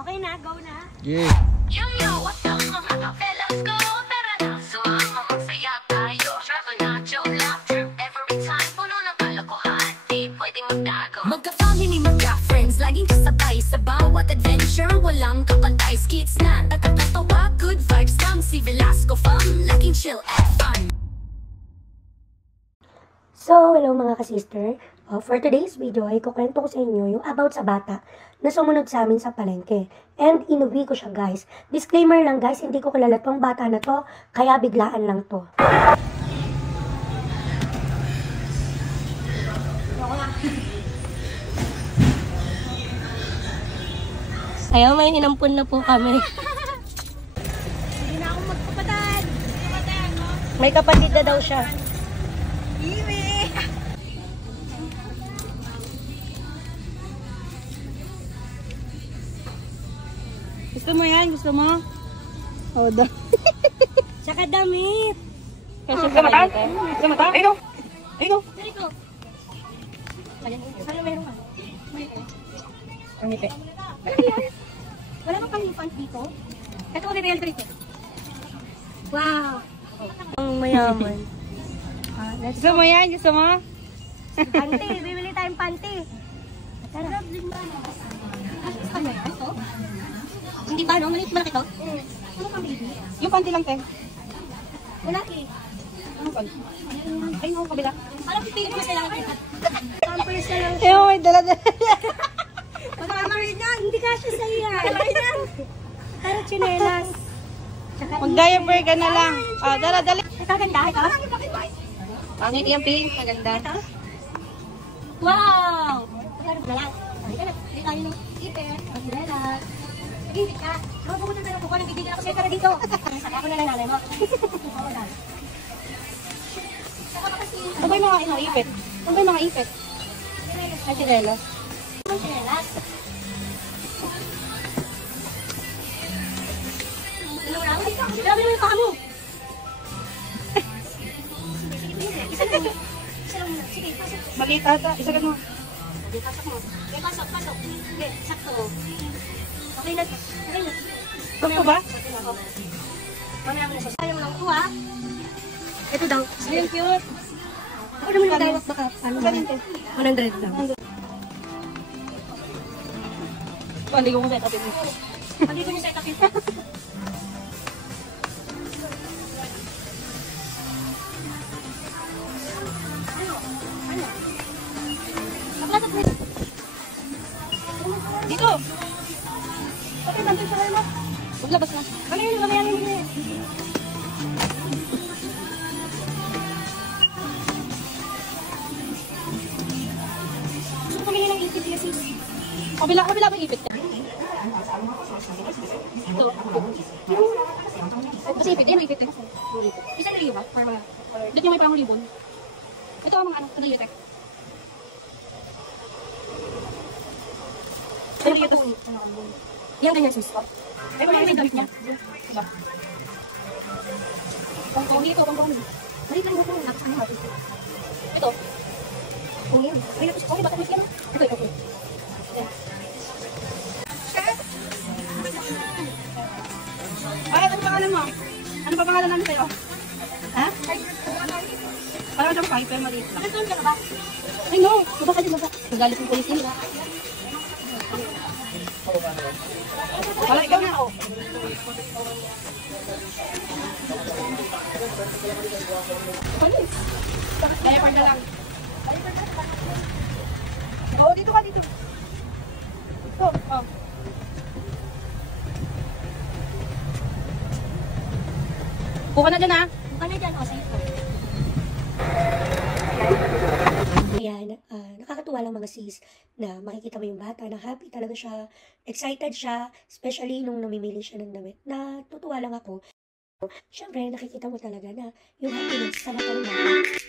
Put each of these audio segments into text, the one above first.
Okay na, go na. Yeah. You know what the fellas go. Tara na, sumama magsaya tayo. Travel na, joke, laughter. Every time, puno ng kalokohan. Di pwedeng magtago. Magka-family, magka-friends. Laging kasabay sa bawat adventure. Walang kapantay, skits na nakakatawa. Good vibes lang si Velasco Fam. Laging chill at fun. So, hello mga ka-sister. For today's video ay kukwento ko sa inyo yung about sa bata na sumunod sa amin sa palengke. And inuwi ko siya guys. Disclaimer lang guys, hindi ko kilala tong bata na to, kaya biglaan lang to. Ayaw, may hinampun na po kami. Hindi na ako magkapatid. May kapatid na daw siya. Iwi! Gusto mo yan? Gusto mo? Oo daw. Tsaka damit. Kasi mata? Gusto mata? Ayun o! Ayun o! Dito. Sana meron ka. Ang ngiti. Wala bang pang infant dito? Ito ko real trip. Wow! Ang mayaman. Gusto mo yan? Gusto mo? Panty, bibili tayong panty. Tara. Ano yan? Ito? Hindi ba, no? Maliit malaki to? Ano pang baby? Yung panty lang, te. Wala eh. Ano panty? Ayun o, kabila. Parang pipili mo sila natin. Pampers na lang. Ayun, may dala-dala. Pagkama rin yan. Hindi kasya sa iya. Tara, chinelas. Mag-diaper ka na lang. Ah, dala-dala. Kaganda ito? Pangit yung pink. Maganda. Wow! Magkano na lang? Hindi tayo ng ipin. Chinelas. Sige, ka. Ako pumunta tayo ng kukuha. Nagbibigyan ako sa'yo. Tara dito. Saka ako na lang nanay mo. Ano ba yung mga ipit? Ano ba yung mga ipit? Ay, chinelas. Chinelas. Grabe naman yung paa mo. Isa lang. Isa lang muna. Sige, pasok. Maliit ata. Isa ka mo. Sige, pasok mo. Sige, pasok, pasok. Sige, sakto. Okay na. Okay na. Gusto ba? Mamaya mo na sa sayang lang ito ha. Ito daw. Ayun, cute. Ako naman yung dawat baka. Ano ba? 100 lang. Pandi ko kung set upin mo. Pandi ko yung setup ito. Dito! Okay, nandun siya kayo mo. Maglabas na. Ano yun? Mamaya mo yun. Gusto ko pamili ng ipit niya sis. Kabila ba yung ipit ka? Ito. Kasi ipit, yan ang ipit eh. Isang riyo ba? Or mga? Dito yung may parang ribbon. Ito ang mga ano, kadilitek. Ano riyo to? Yan ganyan sis. Ay, wala yung damit niya. Diba? Pang dito, pang Mali lang mo kung nakasama natin. Ito. Oh, yan. Ay, okay, baka may yan. Ito, ito. Ay, ano pangalan mo? Ano pa pangalan namin sa'yo? Ha? Parang siyang piper, maliit lang. Nakasama ka na ba? Ay, no. Baba ka din, baba. Magalit yung polis nila. Wala, ikaw na ako. Panis. Kaya pa na lang. Oo, dito ka, dito. Ito, oh. Buka na dyan, ha? Buka na dyan. O, sa'yo po. Ayan, nakakatuwa lang mga sis na makikita mo yung bata na happy talaga siya, excited siya, especially nung namimili siya ng damit. Natutuwa lang ako. Siyempre, nakikita mo talaga na yung happiness sa mata ng bata.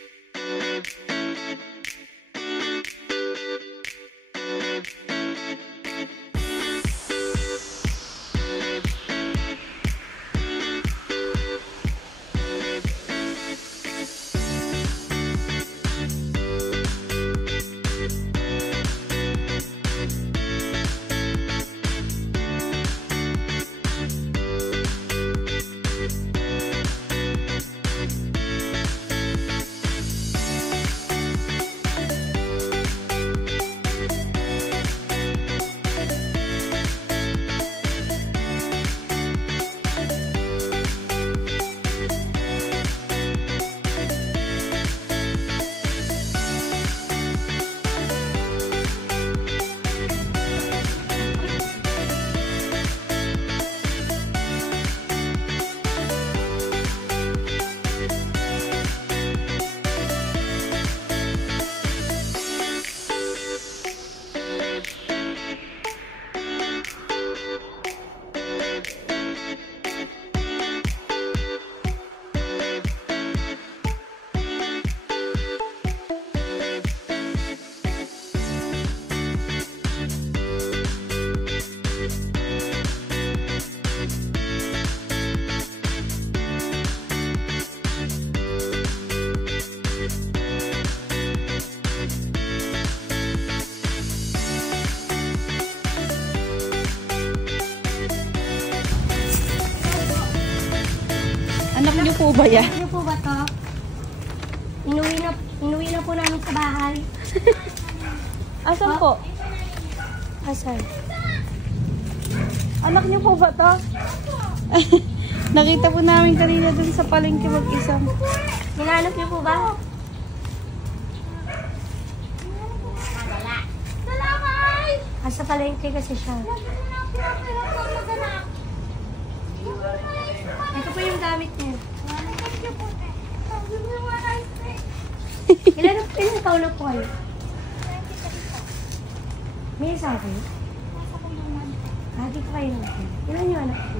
Anak niyo po ba yan? Ano po ba to? Inuwi na po namin sa bahay. Asan po? Asan? Anak niyo po ba to? Nakita po namin kanina dun sa palengke mag-isa. Hinahanap niyo po ba? Asa palengke kasi siya. Ito po yung gamit niya. Ilan taon na po kayo? May isa kayo? Dito kayo natin. Ilan yung anak ko?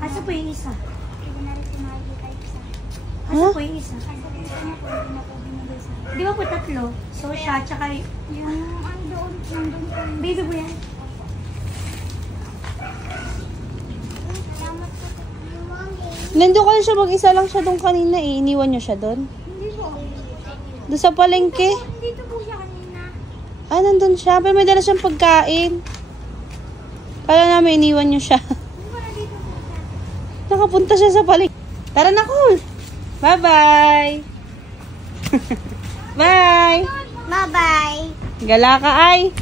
Asa po yung isa? Asa po yung isa? Di ba po tatlo? So siya, tsaka baby po yan? Nandun ka siya mag-isa lang siya doon kanina eh. Iniwan niyo siya doon? Doon sa palengke? Dito po siya kanina. Ah, nandun siya. Pero may dala siyang pagkain. Kala namin iniwan niyo siya. Nakapunta siya sa palengke. Tara na, Cole. Bye-bye. Bye. Bye-bye. Gala ka ay.